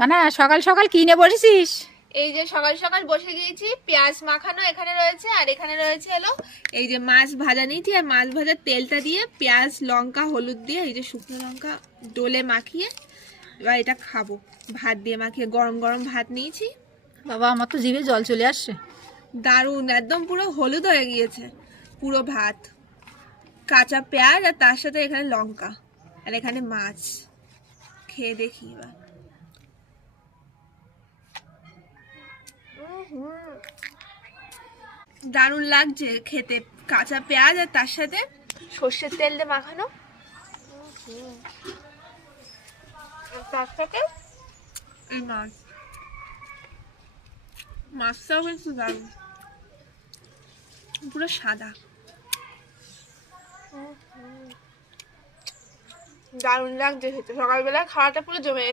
মানে সকাল সকাল কিনে বসেছিস? এই যে সকাল সকাল বসে গিয়েছি, পেঁয়াজ মাখানো এখানে রয়েছে, আর এখানে রয়েছে হলো এই যে মাছ ভাজা নিয়েছি, আর মাছ ভাজার তেলটা দিয়ে পেঁয়াজ লঙ্কা হলুদ দিয়ে এই যে শুকনো লঙ্কা ডোলে মাখিয়ে এবার এটা খাবো ভাত দিয়ে মাখিয়ে। গরম গরম ভাত নিয়েছি। বাবা, আমার তো জিভে জল চলে আসছে। দারুণ, একদম পুরো হলুদ হয়ে গিয়েছে পুরো ভাত। কাঁচা পেঁয়াজ আর তার সাথে এখানে লঙ্কা আর এখানে মাছ। খেয়ে দেখি এবার। দারুণ লাগছে খেতে, কাঁচা পেঁয়াজ আর তার সাথে সর্ষের তেল দিয়ে মাখানো, তার সাথে এই মাছ। মাছটাও কিন্তু দারুণ, পুরো সাদা। দারুণ লাগছে খেতে, সকালবেলা খাওয়াটা পুরো জমে